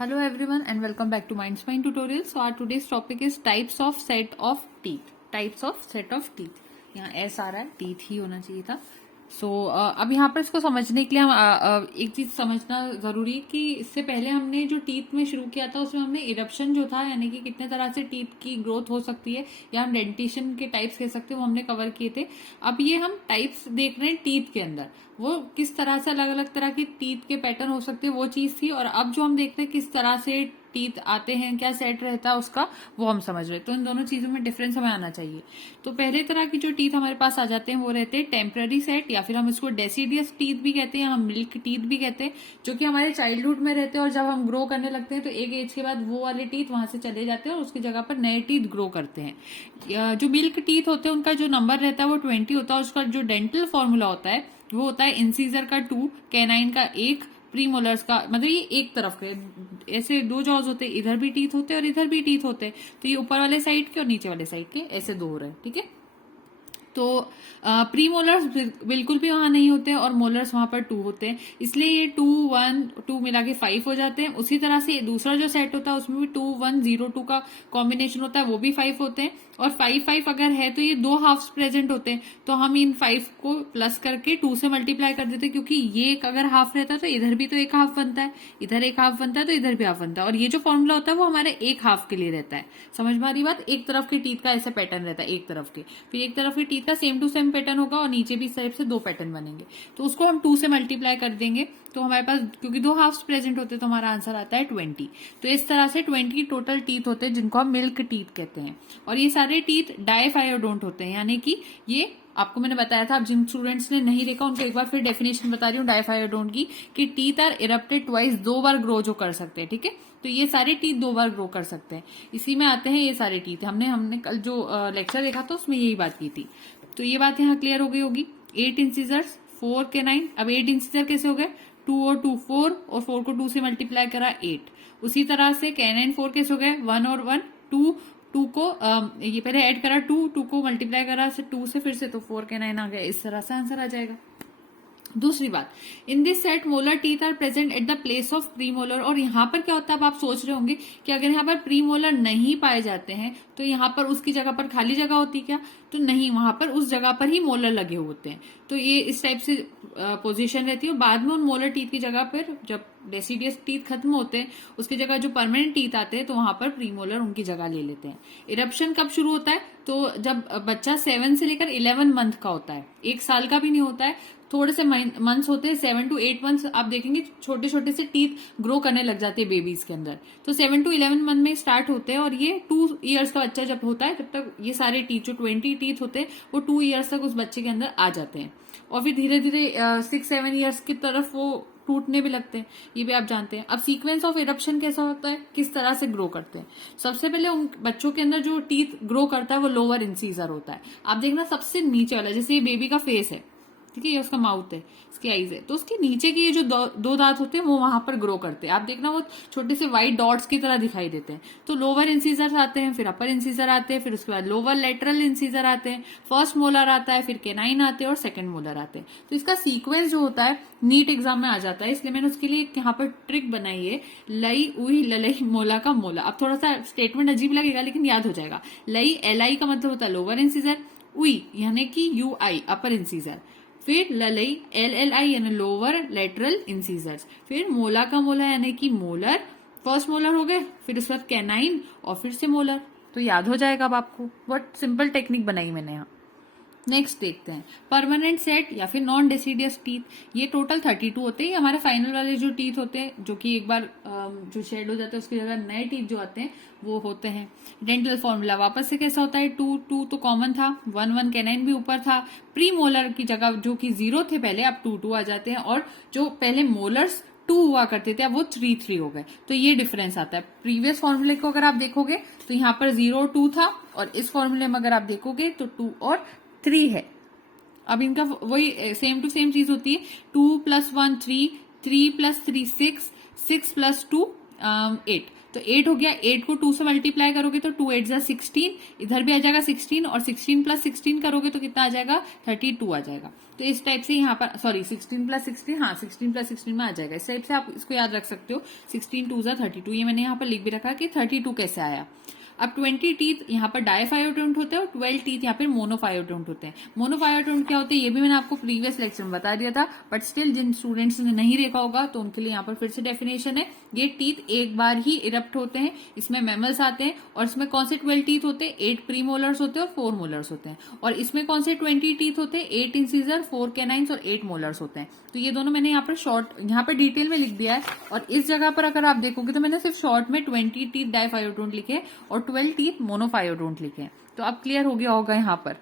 Hello everyone and welcome back to Mindspine tutorial. So our today's topic is types of set of teeth. Types of set of teeth. यहाँ S आ रहा है, teeth ही होना चाहिए था. अब यहाँ पर इसको समझने के लिए हम एक चीज समझना जरूरी है कि इससे पहले हमने जो टीथ में शुरू किया था उसमें हमने इरप्शन जो था यानी कि कितने तरह से टीथ की ग्रोथ हो सकती है या हम डेंटिशन के टाइप्स कह सकते हैं वो हमने कवर किए थे. अब ये हम टाइप्स देख रहे हैं टीथ के अंदर, वो किस तरह से अलग अलग तरह की टीथ के पैटर्न हो सकते हैं वो चीज थी. और अब जो हम देख रहे हैं किस तरह से टीथ आते हैं, क्या सेट रहता है उसका, वो हम समझ रहे हैं. तो इन दोनों चीजों में डिफरेंस हमें आना चाहिए. तो पहले तरह की जो टीथ हमारे पास आ जाते हैं वो रहते हैं टेम्पररी सेट, या फिर हम इसको डेसिडियस टीथ भी कहते हैं, हम मिल्क टीथ भी कहते हैं, जो कि हमारे चाइल्डहुड में रहते हैं और जब हम ग्रो करने लगते हैं तो एक एज के बाद वो वाले टीथ वहां से चले जाते हैं और उसकी जगह पर नए टीथ ग्रो करते हैं. जो मिल्क टीथ होते हैं उनका जो नंबर रहता है वो 20 होता है. उसका जो डेंटल फॉर्मूला होता है वो होता है इंसीजर का 2, कैनाइन का 1, प्रीमोलर्स का, मतलब ये एक तरफ के ऐसे दो जॉज होते हैं, इधर भी टीथ होते हैं और इधर भी टीथ होते हैं. तो ये ऊपर वाले साइड के और नीचे वाले साइड के ऐसे दो हो रहे हैं. ठीक है. तो प्री मोलर्स बिल्कुल भी वहां नहीं होते हैं और मोलर्स वहां पर 2 होते हैं, इसलिए ये 2 1 2 मिला के 5 हो जाते हैं. उसी तरह से दूसरा जो सेट होता है उसमें भी 2 1 0 2 का कॉम्बिनेशन होता है, वो भी 5 होते हैं. और 5 5 अगर है तो ये 2 हाफ्स प्रेजेंट होते हैं, तो हम इन 5 को प्लस करके 2 से मल्टीप्लाई कर देते हैं, क्योंकि ये एक अगर हाफ रहता है तो इधर भी तो एक हाफ बनता है, इधर एक हाफ बनता है तो इधर भी हाफ बनता है. और ये जो फॉर्मूला होता है वो हमारे एक हाफ के लिए रहता है. समझ में आ रही बात. एक तरफ के टीथ का ऐसा पैटर्न रहता है, एक तरफ के, फिर एक तरफ के टीथ का सेम टू सेम पैटर्न होगा और नीचे भी इस टाइप से 2 पैटर्न बनेंगे. तो उसको हम 2 से मल्टीप्लाई कर देंगे तो हमारे पास, क्योंकि 2 हाफ्स प्रेजेंट होते हैं तो हमारा आंसर आता है 20. तो इस तरह से 20 टोटल टीथ होते हैं जिनको हम मिल्क टीथ कहते हैं. और ये सारे टीथ डाइफायोडोंट होते हैं, यानी कि ये आपको मैंने बताया था. अब जिन स्टूडेंट्स ने नहीं देखा उनको एक बार फिर डेफिनेशन बता रही हूँ डाइफायोडोंट की, कि टीथ आर इरप्टेड ट्वाइस, 2 बार ग्रो जो कर सकते हैं. ठीक है. तो ये सारे टीथ 2 बार ग्रो कर सकते हैं. इसी में आते हैं ये सारे टीथ. हमने कल जो लेक्चर देखा था उसमें यही बात की थी. तो ये बात यहाँ क्लियर हो गई होगी. 8 इंसीजर्स, 4 कैनाइन. अब 8 इंसीजर कैसे हो गए, 2 और 2 4, और 4 को 2 से मल्टीप्लाई करा 8. उसी तरह से कैनाइन 4 कैसे हो गए, 1 और 1 2 को ये पहले ऐड करा 2 को मल्टीप्लाई करा 2 से फिर से, तो 4 कैनाइन आ गया. इस तरह से आंसर आ जाएगा. दूसरी बात, in this set molar teeth are present at the place of premolar. और यहाँ पर क्या होता है, अब आप सोच रहे होंगे कि अगर यहाँ पर प्री मोलर नहीं पाए जाते हैं तो यहाँ पर उसकी जगह पर खाली जगह होती क्या, तो नहीं, वहां पर उस जगह पर ही मोलर लगे होते हैं. तो ये इस टाइप से पोजीशन रहती है. बाद में उन मोलर टीथ की जगह पर जब डेसिडियस टीथ खत्म होते हैं उसकी जगह जो परमानेंट टीथ आते हैं तो वहां पर प्रीमोलर उनकी जगह ले लेते हैं. इरप्शन कब शुरू होता है, तो जब बच्चा 7 से लेकर 11 मंथ का होता है, 1 साल का भी नहीं होता है, थोड़े से मंथ्स होते हैं, 7 to 8 मंथ्स. आप देखेंगे छोटे छोटे से टीथ ग्रो करने लग जाती है बेबीज के अंदर. तो 7 to 11 मंथ में स्टार्ट होते हैं और ये 2 ईयर्स का बच्चा जब होता है तब तक ये सारे टीथ जो 20 टीथ होते हैं वो 2 ईयर्स तक उस बच्चे के अंदर आ जाते हैं. और फिर धीरे धीरे 6-7 ईयर्स की तरफ वो टूटने भी लगते हैं. ये भी आप जानते हैं. अब सीक्वेंस ऑफ इरप्शन कैसा होता है, किस तरह से ग्रो करते हैं. सबसे पहले उन बच्चों के अंदर जो टीथ ग्रो करता है वो लोअर इंसीजर होता है. आप देखना सबसे नीचे वाला, जैसे ये बेबी का फेस है, ठीक है, ये उसका माउथ है, इसकी आईज है, तो उसके नीचे के ये जो दो दांत होते हैं वो वहां पर ग्रो करते हैं. आप देखना वो छोटे से व्हाइट डॉट्स की तरह दिखाई देते हैं. तो लोअर इंसीजर आते हैं, फिर अपर इंसीजर आते हैं, फिर उसके बाद लोअर लेटरल इंसीजर आते हैं, फर्स्ट मोलर आता है, फिर केनाइन आते हैं और सेकंड मोलर आते हैं. तो इसका सीक्वेंस जो होता है नीट एग्जाम में आ जाता है, इसलिए मैंने उसके लिए यहाँ पर ट्रिक बनाई है, लई उई ललई मोला का मोला. अब थोड़ा सा स्टेटमेंट अजीब लगेगा लेकिन याद हो जाएगा. लई LI का मतलब होता है लोअर इंसीजर, उई यानी कि UI अपर इंसीजर, फिर ललई LLI यानी लोअर लेटरल इंसीजर्स, फिर मोला का मोला यानी कि मोलर, फर्स्ट मोलर हो गए, फिर उसके बाद कैनाइन और फिर से मोलर. तो याद हो जाएगा अब आपको. बहुत सिंपल टेक्निक बनाई मैंने यहाँ. नेक्स्ट देखते हैं परमानेंट सेट या फिर नॉन डेसिडियस टीथ. ये टोटल 32 होते हैं. हमारे फाइनल वाले जो टीथ होते हैं जो कि एक बार जो शेड हो जाते हैं उसकी जगह नए टीथ जो आते हैं वो होते हैं. डेंटल फॉर्मूला वापस से कैसा होता है, 2 2 तो कॉमन था, 1 1 कैनाइन भी ऊपर था, प्री मोलर की जगह जो कि 0 थे पहले अब 2 2 आ जाते हैं, और जो पहले मोलर्स 2 हुआ करते थे अब वो 3 3 हो गए. तो ये डिफरेंस आता है. प्रीवियस फॉर्मूले को अगर आप देखोगे तो यहाँ पर 0 2 था, और इस फॉर्मूले में अगर आप देखोगे तो 2 और 3 है. अब इनका वही सेम टू सेम चीज होती है. 2 + 1 3, 3 + 3 6, 6 + 2 8. तो 8 हो गया, 8 को 2 से मल्टीप्लाई करोगे तो 2 8 जा 16, इधर भी आ जाएगा 16 और 16 प्लस 16 करोगे तो कितना आ जाएगा 32 आ जाएगा। तो इस टाइप से यहाँ पर सॉरी 16 प्लस 16, हाँ 16 प्लस 16 में आ जाएगा। इस टाइप से आप इसको याद रख सकते हो 16 2 जा 32। ये मैंने यहाँ पर लिख भी रखा कि 32 कैसे आया। अब 20 टीथ यहाँ पर डाइफायोटोंट होते हैं और 12 टीथ यहाँ पर मोनोफायोटोंट होते हैं। मोनोफायोटोंट क्या होते हैं ये भी मैंने आपको प्रीवियस लेक्चर में बता दिया था, बट स्टिल जिन स्टूडेंट्स ने नहीं देखा होगा तो उनके लिए यहाँ पर फिर से डेफिनेशन है। ये टीथ एक बार ही इरप्ट होते हैं, इसमें मैमल्स आते हैं और इसमें कौन से 12 टीथ होते हैं, 8 प्रीमोलर्स होते हैं और 4 मोलर्स होते हैं। और इसमें कौन से 20 टीथ होते हैं, 8 इंसीजर, 4 कैनाइन्स और 8 मोलर्स होते हैं। तो ये दोनों मैंने यहाँ पर शॉर्ट यहाँ पर डिटेल में लिख दिया है। और इस जगह पर अगर आप देखोगे तो मैंने सिर्फ शॉर्ट में 20 टीथ डाइफायोटोंट लिखे और 12 टीथ मोनोफायोटोंट लिखे हैं। तो अब क्लियर हो गया होगा यहाँ पर।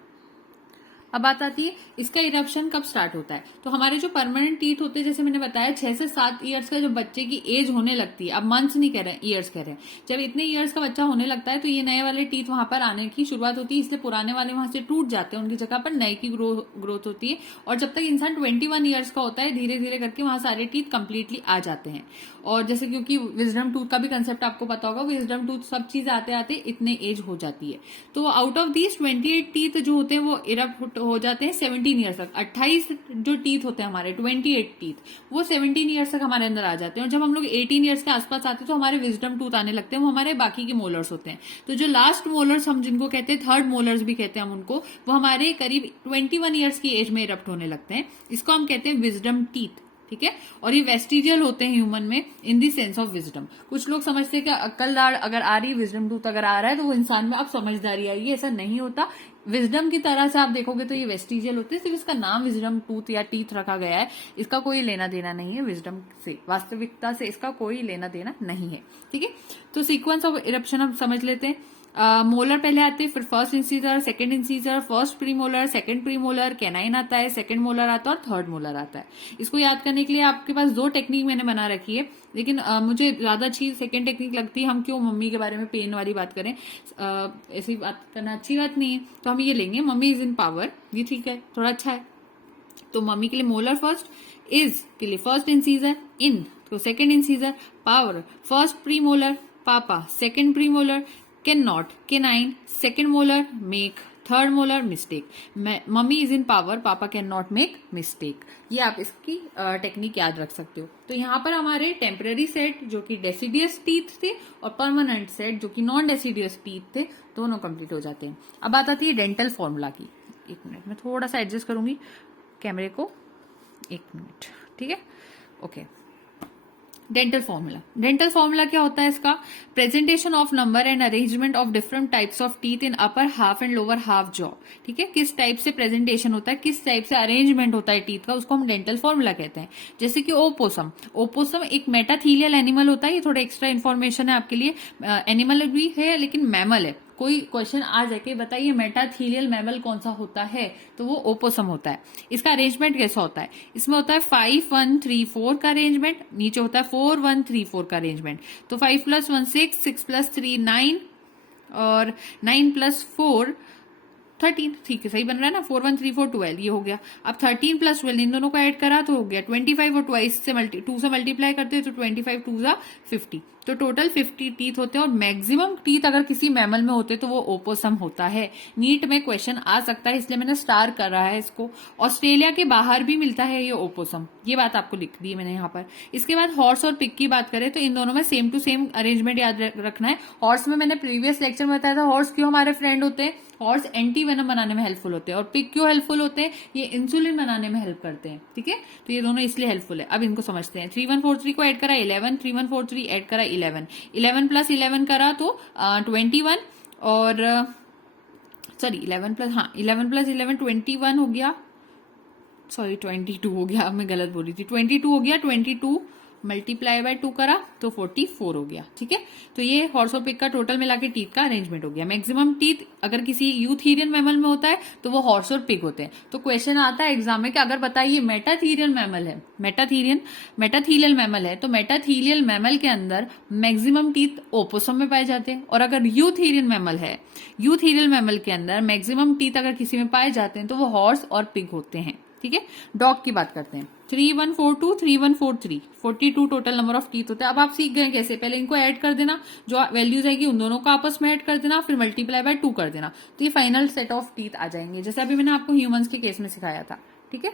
अब बात आती है इसका इरप्शन कब स्टार्ट होता है। तो हमारे जो परमानेंट टीथ होते हैं, जैसे मैंने बताया 6 से 7 ईयर्स का जो बच्चे की एज होने लगती है, अब मंथ्स नहीं कह रहे हैं ईयर्स कह रहे हैं, जब इतने ईयर्स का बच्चा होने लगता है तो ये नए वाले टीथ वहां पर आने की शुरुआत होती है, इसलिए पुराने वाले वहां से टूट जाते हैं, उनकी जगह पर नए की ग्रोथ होती है। और जब तक इंसान 21 ईयर्स का होता है धीरे धीरे करके वहां सारे टीथ कंप्लीटली आ जाते हैं। और जैसे क्योंकि विजडम टूथ का भी कंसेप्ट आपको पता होगा, विजडम टूथ सब चीज आते आते इतने एज हो जाती है। तो आउट ऑफ दीज 28 टीथ जो होते हैं वो इरप्ट हो जाते हैं 17 ईयर्स तक। 28 जो टीथ होते हैं हमारे 28 टीथ वो 17 ईयर्स तक हमारे अंदर आ जाते हैं। और जब हम लोग 18 ईयर्स के आसपास आते हैं तो हमारे विजडम टूथ आने लगते हैं, वो हमारे बाकी के मोलर्स होते हैं। तो जो लास्ट मोलर्स हम जिनको कहते हैं, थर्ड मोलर्स भी कहते हैं हम उनको, वो हमारे करीब 21 ईयर्स की एज में इरप्ट होने लगते हैं। इसको हम कहते हैं विजडम टीथ, ठीक है। और ये वेस्टिजियल होते हैं ह्यूमन में इन दी सेंस ऑफ विजडम। कुछ लोग समझते हैं कि अक्ल दाढ़ अगर आ रही, विजडम टूथ अगर आ रहा है तो वो इंसान में अब समझदारी आएगी, ऐसा नहीं होता। विजडम की तरह से आप देखोगे तो ये वेस्टिजियल होते हैं, सिर्फ इसका नाम विजडम टूथ या टीथ रखा गया है, इसका कोई लेना देना नहीं है विजडम से, वास्तविकता से इसका कोई लेना देना नहीं है, ठीक है। तो सीक्वेंस ऑफ इरप्शन अब समझ लेते हैं। मोलर पहले आते हैं, फिर first incisor, second incisor, first premolar, second premolar, canine आता है, सेकंड मोलर आता है और थर्ड मोलर आता है। इसको याद करने के लिए आपके पास 2 टेक्निक मैंने बना रखी है, लेकिन मुझे ज्यादा अच्छी सेकंड टेक्निक लगती है। हम क्यों मम्मी के बारे में पेन वाली बात करें, ऐसी बात करना अच्छी बात नहीं है, तो हम ये लेंगे मम्मी इज इन पावर, ये ठीक है, थोड़ा अच्छा है। तो मम्मी के लिए मोलर फर्स्ट, इज के लिए फर्स्ट इंसीजर, इन तो second incisor, power first premolar, papa second premolar, can not canine second molar, make third molar, mistake. Mummy is in power, papa can not make mistake. ये आप इसकी technique याद रख सकते हो। तो यहाँ पर हमारे टेम्पररी सेट जो कि डेसिडियस टीथ थे और परमानेंट सेट जो कि नॉन डेसिडियस टीथ थे, दोनों कंप्लीट हो जाते हैं। अब बात आती है डेंटल फॉर्मूला की। 1 मिनट में थोड़ा सा एडजस्ट करूंगी कैमरे को, 1 मिनट, ठीक है, okay. Dental formula, dental formula क्या होता है इसका, presentation of number and arrangement of different types of teeth in upper half and lower half jaw, ठीक है। किस टाइप से प्रेजेंटेशन होता है, किस टाइप से अरेंजमेंट होता है टीथ का, उसको हम डेंटल फॉर्मूला कहते हैं। जैसे कि ओपोसम, ओपोसम एक मेटाथीलियल एनिमल होता है, ये थोड़ा एक्स्ट्रा इन्फॉर्मेशन है आपके लिए, एनिमल भी है लेकिन मैमल है। कोई क्वेश्चन आ जाए कि बताइए मेटाथीलियल मैमल कौन सा होता है, तो वो ओपोसम होता है। इसका अरेंजमेंट कैसा होता है, इसमें होता है 5 1 3 4 का अरेंजमेंट, नीचे होता है 4 1 3 4 का अरेंजमेंट। तो 5 + 1 6, 6 + 3 9 और 9 + 4 13, ठीक है, सही बन रहा है ना, 4 1 3 4 12, ये हो गया। अब 13 + 12 इन दोनों को ऐड करा तो हो गया 25 और 2 से मल्टीप्लाई करते हैं तो 25 2 जा 50, तो टोटल 50 टीथ होते हैं। और मैक्सिमम टीथ अगर किसी मैमल में होते तो वो ओपोसम होता है। नीट में क्वेश्चन आ सकता है इसलिए मैंने स्टार कर रहा है इसको। ऑस्ट्रेलिया के बाहर भी मिलता है ये ओपोसम, ये बात आपको लिख दी है मैंने यहाँ पर। इसके बाद हॉर्स और पिग की बात करें तो इन दोनों में सेम टू सेम अरेंजमेंट याद रखना है। हॉर्स में मैंने प्रीवियस लेक्चर में बताया था हॉर्स क्यों हमारे फ्रेंड होते हैं, हॉर्स एंटी वेनम बनाने में हेल्पफुल होते हैं। और पिग क्यों हेल्पफुल होते हैं, ये इंसुलिन बनाने में हेल्प करते हैं, ठीक है। तो ये दोनों इसलिए हेल्पफुल है। अब इनको समझते हैं। 3 1 4 3 को ऐड करा 11, 3 1 4 3 ऐड करा 11, 11 + 11 करा तो 21 और सॉरी 11 + 11 21 हो गया, सॉरी 22 हो गया, मैं गलत बोल रही थी, 22 हो गया, 22 मल्टीप्लाई बाय 2 करा तो 44 हो गया, ठीक है। तो ये हॉर्स और पिग का टोटल मिला के टीथ का अरेंजमेंट हो गया। मैक्सिमम टीथ अगर किसी यूथेरियन मैमल में होता है तो वो हॉर्स और पिग होते हैं। तो क्वेश्चन आता है एग्जाम में कि अगर बताइए मेटाथीरियन मैमल है, मेटाथीलियल मैमल है, तो मेटाथीलियल मैमल के अंदर मैक्सिमम टीथ ओपोसम में पाए जाते हैं। और अगर यूथेरियन मैमल है, यूथेरियल मैमल के अंदर मैक्सिमम टीथ अगर किसी में पाए जाते हैं तो वो हॉर्स और पिग होते हैं, ठीक है। डॉग की बात करते हैं। 3142 3143 42 टोटल नंबर ऑफ टीथ होते हैं। अब आप सीख गए कैसे, पहले इनको ऐड कर देना, जो वैल्यूज आएगी उन दोनों को आपस में ऐड कर देना, फिर मल्टीप्लाई बाय 2 कर देना, तो ये फाइनल सेट ऑफ टीथ आ जाएंगे, जैसे अभी मैंने आपको ह्यूमंस के केस में सिखाया था। ठीक है,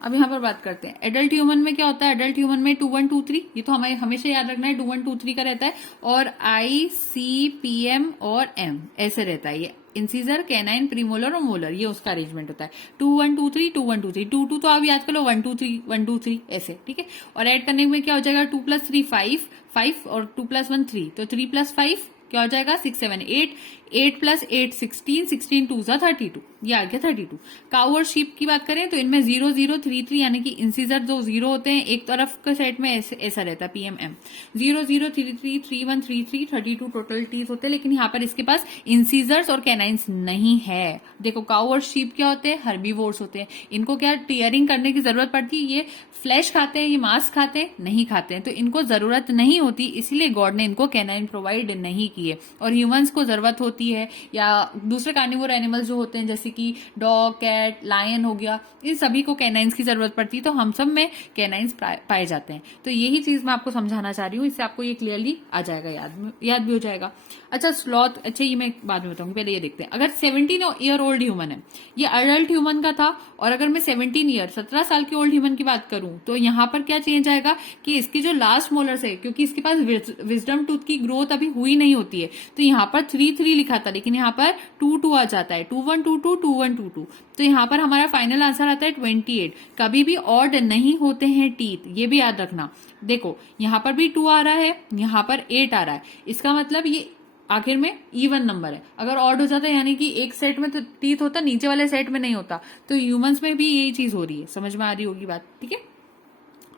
अब यहाँ पर बात करते हैं एडल्ट ह्यूमन में क्या होता है। एडल्ट ह्यूमन में 2 1 2 3, ये तो हमें हमेशा याद रखना है, 2 1 2 3 का रहता है, और ICPM और M ऐसे रहता है। ये इंसीजर, कैनाइन, प्रीमोलर और मोलर, ये उसका अरेंजमेंट होता है। 2 1 2 3 2 1 2 3 2 2 तो आप याद कर लो, 1 2 3 1 2 3 ऐसे। ठीक है, और ऐड करने में क्या हो जाएगा, 2 + 3 5 5 और 2 + 1 3, तो 3 + 5 क्या हो जाएगा 6 7 8 8 + 8 16 16 2 32, ये आ गया 32। काऊ और शीप की बात करें तो इनमें 0 0 3 3 यानी कि इंसीजर जो 0 होते हैं एक तरफ के सेट में ऐसा रहता है PMM। 0 0 3 3 3 1 3 3 32 टोटल टीथ होते हैं, लेकिन यहाँ पर इसके पास इंसीजर्स और कैनाइंस नहीं है। देखो काऊ और शीप क्या होते हैं, हर्बीवोर्स होते हैं, इनको क्या टीयरिंग करने की जरूरत पड़ती है, ये फ्लैश खाते हैं, ये मांस खाते हैं नहीं खाते हैं, तो इनको जरूरत नहीं होती, इसीलिए गॉड ने इनको कैनाइन प्रोवाइड नहीं किए। और ह्यूमंस को जरूरत होती है, या दूसरे कार्निवोर एनिमल्स जो होते हैं जैसे कि डॉग, कैट, लायन हो गया, इन सभी को कैनाइंस की जरूरत पड़ती है, तो हम सब में कैनाइंस पाए जाते हैं। तो यही चीज मैं आपको समझाना चाह रही हूँ, इससे आपको ये क्लियरली आ जाएगा, याद भी हो जाएगा। अच्छा स्लॉथ, अच्छा ये मैं बाद में बताऊंगी, पहले ये देखते हैं। अगर 17 ईयर ओल्ड ह्यूमन है, ये अडल्ट ह्यूमन का था, और अगर मैं 17 साल के ओल्ड ह्यूमन की बात करूं तो यहाँ पर क्या चेंज आएगा कि इसकी जो लास्ट मोलर्स है, क्योंकि इसके पास विजडम टूथ की ग्रोथ अभी हुई नहीं होती है, तो यहाँ पर 3 3 लिखा था, लेकिन यहाँ पर 2 2 आ जाता है, 2 1 2 2 2 1 2 2, तो यहाँ पर हमारा फाइनल आंसर आता है 28। कभी भी ऑड नहीं होते हैं टीथ, ये भी याद रखना। देखो यहाँ पर भी 2 आ रहा है, यहाँ पर 8 आ रहा है, इसका मतलब ये आखिर में इवन नंबर है। अगर ऑड हो जाता है यानी कि एक सेट में तो टीथ होता, नीचे वाले सेट में नहीं होता, तो ह्यूमंस में भी यही चीज हो रही है, समझ में आ रही होगी बात। ठीक है,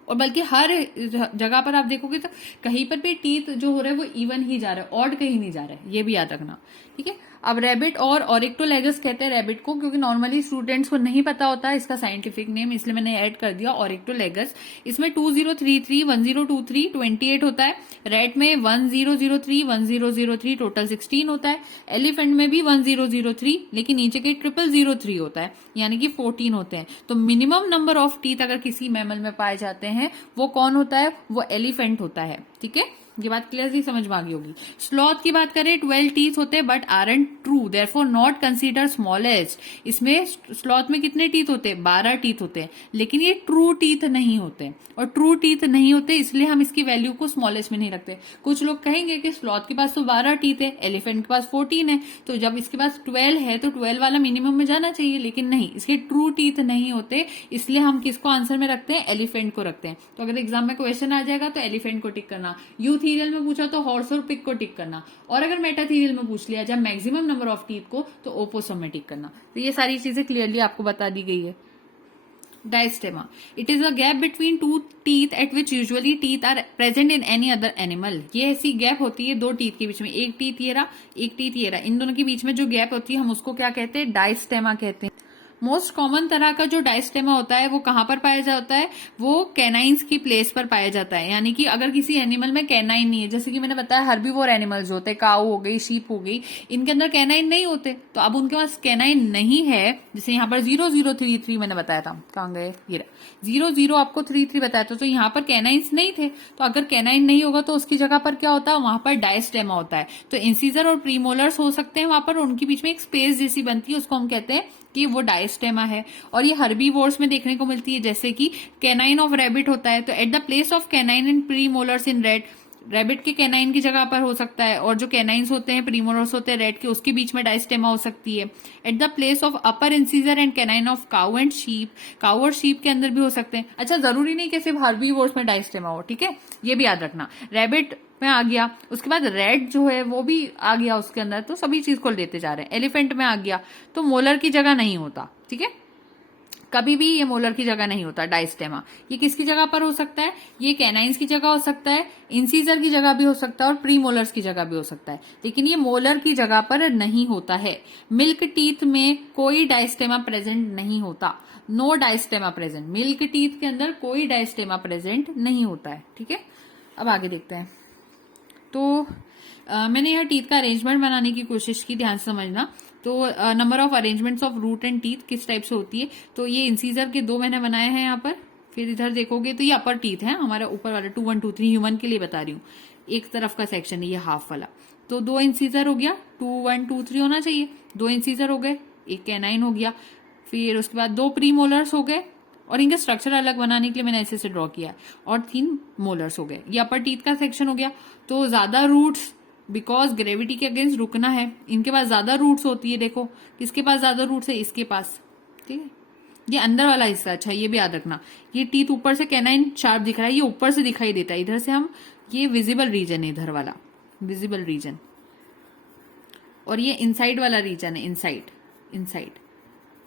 और बल्कि हर जगह पर आप देखोगे तो कहीं पर भी टीथ जो हो रहा है वो इवन ही जा रहा है, ऑड कहीं नहीं जा रहा है, ये भी याद रखना। ठीक है, अब रैबिट और ऑरिक्टोलेगस कहते हैं रैबिट को, क्योंकि नॉर्मली स्टूडेंट्स को नहीं पता होता है इसका साइंटिफिक नेम, इसलिए मैंने ऐड कर दिया ऑरिक्टोलेगस। इसमें 2033 1023 28 होता है, रैट में 1003 1003 टोटल 16 होता है, एलिफेंट में भी 1003 लेकिन नीचे के 0003 होता है, यानी कि 14 होते हैं। तो मिनिमम नंबर ऑफ टीथ अगर किसी मैमल में पाए जाते हैं वो कौन होता है, वो एलिफेंट होता है। ठीक है, ये बात क्लियरली समझ में आ गई होगी। स्लॉथ की बात करें 12 टीथ होते हैं, but aren't true, therefore not consider smallest. इसमें स्लॉथ में कितने टीथ होते हैं, 12 टीथ होते हैं, लेकिन ये ट्रू टीथ नहीं होते, और ट्रू टीथ नहीं होते इसलिए हम इसकी वैल्यू को स्मॉलेस्ट में नहीं रखते। कुछ लोग कहेंगे कि स्लॉथ के पास तो 12 टीथ है, एलिफेंट के पास 14 है, तो जब इसके पास 12 है तो 12 वाला मिनिमम में जाना चाहिए, लेकिन नहीं, इसके ट्रू टीथ नहीं होते, इसलिए हम किसको आंसर में रखते हैं, एलिफेंट को रखते हैं। तो अगर एग्जाम में क्वेश्चन आ जाएगा तो एलिफेंट को टिक करना, यूथीरियल में पूछा तो हॉर्स और पिग को टिक करना, और अगर मेटाथीरियल में पूछ लिया जब मैक्सिमम नंबर ऑफ टीथ को, तो ओपोसम में टिक करना। तो ये सारी चीजें क्लियरली आपको बता दी गई है। Diastema, it is a gap between two teeth at which usually teeth are present in any other animal. ये ऐसी गैप होती है दो टीथ के बीच में, एक टीथ ये रहा, एक टीथ ये रहा, इन दोनों के बीच में जो गैप होती है हम उसको क्या कहते हैं, डायस्टेमा कहते हैं। मोस्ट कॉमन तरह का जो डायस्टेमा होता है वो कहां पर पाया जाता है, वो कैनाइंस की प्लेस पर पाया जाता है। यानी कि अगर किसी एनिमल में कैनाइन नहीं है, जैसे कि मैंने बताया हर्बीवोर एनिमल्स होते हैं, काऊ हो गई, शीप हो गई, इनके अंदर कैनाइन नहीं होते, तो अब उनके पास कैनाइन नहीं है, जैसे यहाँ पर 0033 मैंने बताया था, कहां गए, ये 00 आपको 33 बताया था, तो यहाँ पर कैनाइंस नहीं थे, तो अगर कैनाइन नहीं होगा तो उसकी जगह पर क्या होता है, वहां पर डायस्टेमा होता है। तो इंसीजर और प्रीमोलर्स हो सकते हैं वहां पर, उनके बीच में एक स्पेस जैसी बनती है, उसको हम कहते हैं कि वो डायस्टेमा है। और ये हर्बीवोर्स में देखने को मिलती है, जैसे कि कैनाइन ऑफ रैबिट होता है, तो eight the place of canine and premolars in rat, rabbit के कैनाइन की जगह पर हो सकता है, और जो कैनाइंस होते हैं, प्रीमोलर्स होते हैं रैट के, उसके बीच में डायस्टेमा हो सकती है। At the place of upper incisor and canine of cow and sheep, cow और शीप के अंदर भी हो सकते हैं। अच्छा, जरूरी नहीं कि सिर्फ हर्बीवोर्स में डायस्टेमा हो, ठीक है, ये भी याद रखना। रैबिट में आ गया, उसके बाद रेड जो है वो भी आ गया उसके अंदर, तो सभी चीज को लेते जा रहे हैं। एलिफेंट में आ गया तो मोलर की जगह नहीं होता, ठीक है, कभी भी ये मोलर की जगह नहीं होता डायस्टेमा। ये किसकी जगह पर हो सकता है, ये कैनाइंस की जगह हो सकता है, इंसीजर की जगह भी हो सकता है, और प्रीमोलर्स की जगह भी हो सकता है, लेकिन ये मोलर की जगह पर नहीं होता है। मिल्क टीथ में कोई डायस्टेमा प्रेजेंट नहीं होता, no diastema present, milk teeth के अंदर कोई डायस्टेमा प्रेजेंट नहीं होता है। ठीक है, अब आगे देखते हैं। तो मैंने यह टीथ का अरेंजमेंट बनाने की कोशिश की, ध्यान से समझना। तो number of arrangements of root and teeth किस टाइप से होती है, तो ये इंसीजर के 2 मैंने बनाए हैं यहाँ पर। फिर इधर देखोगे तो ये अपर टीथ है हमारा, ऊपर वाला 2 1 2 3 ह्यूमन के लिए बता रही हूँ, एक तरफ का सेक्शन है ये हाफ वाला। तो 2 इंसीजर हो गया, 2 1 2 3 होना चाहिए, 2 इंसीजर हो गए, एक कैनाइन हो गया। फिर उसके बाद 2 प्री मोलर्स हो गए, और इनका स्ट्रक्चर अलग बनाने के लिए मैंने ऐसे ड्रॉ किया, और 3 मोलर्स हो गए। ये अपर टीथ का सेक्शन हो गया। तो ज्यादा रूट्स, बिकॉज ग्रेविटी के अगेंस्ट रुकना है, इनके पास ज्यादा रूट्स होती है। देखो किसके पास ज्यादा रूट्स है, इसके पास, ठीक है। ये अंदर वाला हिस्सा, अच्छा ये भी याद रखना, ये टीथ ऊपर से कैनाइन शार्प दिख रहा है, ये ऊपर से दिखाई देता है, इधर से हम, ये विजिबल रीजन है इधर वाला, विजिबल रीजन, और ये इनसाइड वाला रीजन है, इनसाइड, इनसाइड,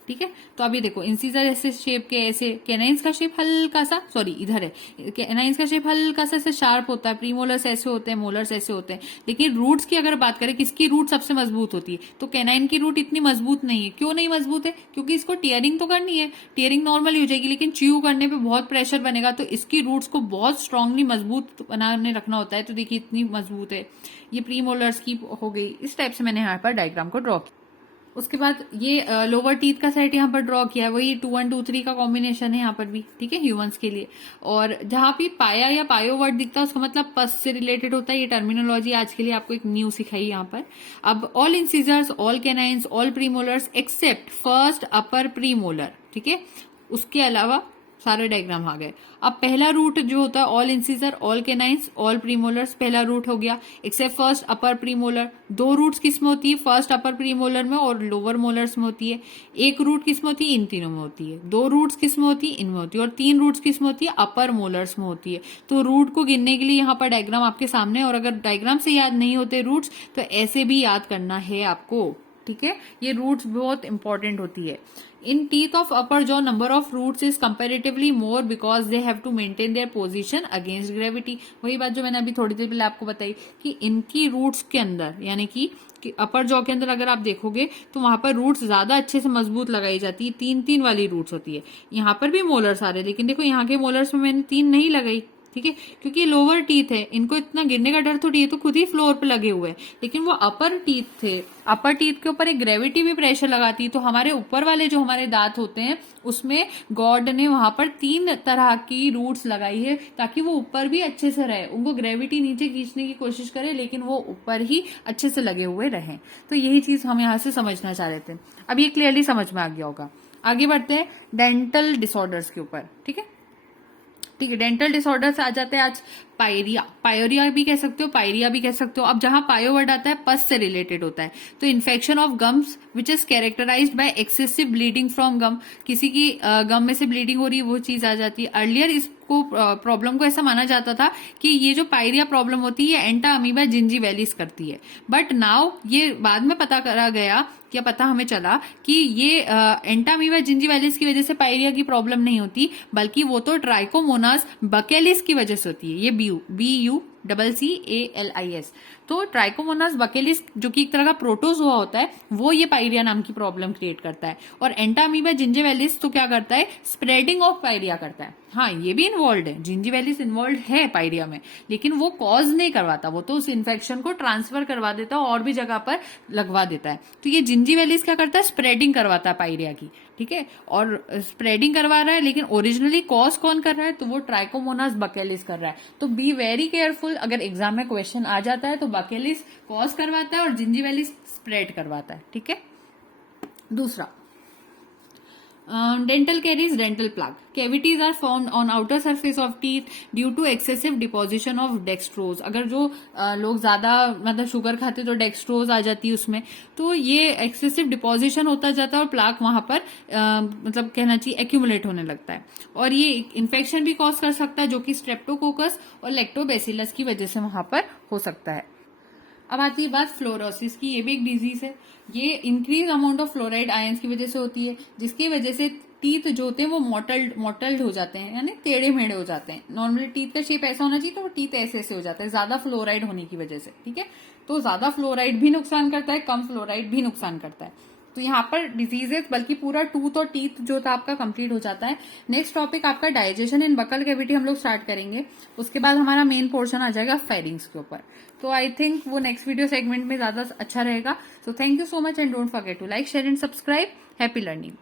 ठीक है। तो अभी देखो इंसीजर ऐसे शेप के, ऐसे कैनाइंस का शेप हल्का सा, सॉरी इधर है, कैनाइंस का शेप हल्का सा ऐसे शार्प होता है, प्रीमोलर्स ऐसे होते हैं, मोलर्स ऐसे होते हैं। लेकिन रूट्स की अगर बात करें, किसकी रूट सबसे मजबूत होती है, तो कैनाइन की रूट इतनी मजबूत नहीं है। क्यों नहीं मजबूत है, क्योंकि इसको टीयरिंग तो करनी है, टीयरिंग नॉर्मली हो जाएगी, लेकिन च्यू करने पे बहुत प्रेशर बनेगा, तो इसकी रूट्स को बहुत स्ट्रांगली मजबूत बनाने रखना होता है। तो देखिए इतनी मजबूत है। ये प्रीमोलर्स की हो गई, इस टाइप से मैंने यहाँ पर डायग्राम को ड्रॉ किया। उसके बाद ये लोअर टीथ का सेट यहाँ पर ड्रॉ किया है, वही 2 1 2 3 का कॉम्बिनेशन है यहाँ पर भी, ठीक है, ह्यूमंस के लिए। और जहां भी पाया या पायो वर्ड दिखता है उसका मतलब पस से रिलेटेड होता है। ये टर्मिनोलॉजी आज के लिए आपको एक न्यू सिखाई यहाँ पर। अब all incisors, all canines, all premolars except first upper premolar, ठीक है, उसके अलावा सारे डायग्राम आ गए। अब पहला रूट जो होता है all incisor, all canines, all premolars, पहला रूट हो गया, accept first upper premolar. 2 roots किसमें होती है, फर्स्ट अपर प्रीमोलर में और लोअर मोलर्स में होती है। 1 रूट किसमें होती है, इन तीनों में होती है। 2 रूट्स किसमें होती है, इनमें होती है। और 3 रूट्स किसमें होती है, अपर मोलर्स में होती है। तो रूट को गिनने के लिए यहाँ पर डायग्राम आपके सामने है, और अगर डायग्राम से याद नहीं होते रूट्स तो ऐसे भी याद करना है आपको, ठीक है। ये रूट्स बहुत इंपॉर्टेंट होती है। In teeth of upper jaw number of roots is comparatively more because they have to maintain their position against gravity. वही बात जो मैंने अभी थोड़ी देर पहले आपको बताई कि इनकी रूट्स के अंदर, यानी कि अपर जॉ के अंदर अगर आप देखोगे तो वहां पर रूट्स ज्यादा अच्छे से मजबूत लगाई जाती है। 3 वाली रूट्स होती है। यहाँ पर भी मोलर्स आ रहे हैं, लेकिन देखो यहाँ के मोलर्स में मैंने 3 नहीं लगाई, ठीक है, क्योंकि लोअर टीथ है, इनको इतना गिरने का डर थोड़ी है, तो खुद ही फ्लोर पे लगे हुए हैं। लेकिन वो अपर टीथ थे, अपर टीथ के ऊपर एक ग्रेविटी भी प्रेशर लगाती है, तो हमारे ऊपर वाले जो हमारे दांत होते हैं उसमें गॉड ने वहां पर 3 तरह की रूट्स लगाई है, ताकि वो ऊपर भी अच्छे से रहे, उनको ग्रेविटी नीचे खींचने की कोशिश करे, लेकिन वो ऊपर ही अच्छे से लगे हुए रहे। तो यही चीज हम यहाँ से समझना चाह रहे थे। अब ये क्लियरली समझ में आ गया होगा। आगे बढ़ते हैं डेंटल डिसऑर्डर्स के ऊपर, ठीक है, ठीक है। डेंटल डिसऑर्डर्स आ जाते हैं आज पायरिया, पायोरिया भी कह सकते हो, पायरिया भी कह सकते हो। अब जहां पायो वर्ड आता है पस से रिलेटेड होता है, तो infection of gums which is characterised by excessive bleeding from gum, किसी की गम में से ब्लीडिंग हो रही है वो चीज आ जाती है। अर्लियर इसको प्रॉब्लम को ऐसा माना जाता था कि ये जो पायरिया प्रॉब्लम होती है एंटा अमीबा जिंजीवैलिस करती है, बट नाउ ये बाद में पता करा गया, क्या पता हमें चला कि ये एंटा अमीबा जिंजीवैलिस की वजह से पायरिया की प्रॉब्लम नहीं होती, बल्कि वो तो ट्राइकोमोनास बकेलिस की वजह से होती है। ये BUCCALIS। तो ट्राइकोमोनास बकेलिस जो कि एक तरह का प्रोटोजोआ होता है, वो ये पायरिया नाम की प्रॉब्लम क्रिएट करता है। और एंटा अमीबा जिंजीवैलिस तो क्या करता है, स्प्रेडिंग ऑफ पायरिया करता है। हाँ, ये भी इन्वॉल्व है, जिंजीवैलिस इन्वॉल्व है पायरिया में, लेकिन वो कॉज नहीं करवाता, वो तो उस इन्फेक्शन को ट्रांसफर करवा देता है और भी जगह पर लगवा देता है। तो ये जिंजीवैलिस क्या करता है, स्प्रेडिंग करवाता है पायरिया की, ठीक है, और स्प्रेडिंग करवा रहा है, लेकिन ओरिजिनली कॉज कौन कर रहा है, तो वो ट्राइकोमोनास बकेलिस कर रहा है। तो बी वेरी केयरफुल, अगर एग्जाम में क्वेश्चन आ जाता है तो बकेलिस कॉज करवाता है और जिंजीवैलिस स्प्रेड करवाता है, ठीक है। दूसरा, dental caries, dental plaque. Cavities are formed on outer surface of teeth due to excessive deposition of dextrose. अगर जो लोग ज्यादा मतलब शुगर खाते तो डेक्सट्रोज आ जाती है उसमें, तो ये एक्सेसिव डिपोजिशन होता जाता है और प्लाक वहां पर मतलब कहना चाहिए एक्यूमुलेट होने लगता है, और ये इन्फेक्शन भी कॉज कर सकता है, जो कि स्ट्रेप्टोकोकस और लैक्टोबैसिलस की वजह से वहां पर हो सकता है। अब आती है बात फ्लोरोसिस की, ये भी एक डिजीज है। ये increase amount of fluoride ions की वजह से होती है, जिसकी वजह से टीथ जो होते हैं वो मोटल्ड हो जाते हैं, यानी टेढ़े मेढ़े हो जाते हैं। नॉर्मली टीथ का शेप ऐसा होना चाहिए, तो वो टीथ ऐसे ऐसे हो जाता है ज्यादा फ्लोराइड होने की वजह से, ठीक है। तो ज्यादा फ्लोराइड भी नुकसान करता है, कम फ्लोराइड भी नुकसान करता है। तो यहाँ पर डिजीजेस बल्कि पूरा टूथ और टीथ जो था आपका कंप्लीट हो जाता है। नेक्स्ट टॉपिक आपका डाइजेशन इन बकल कैविटी हम लोग स्टार्ट करेंगे। उसके बाद हमारा मेन पोर्शन आ जाएगा फेरिंग्स के ऊपर। तो आई थिंक वो नेक्स्ट वीडियो सेगमेंट में ज्यादा अच्छा रहेगा। So thank you so much and don't forget to like share and subscribe. Happy learning.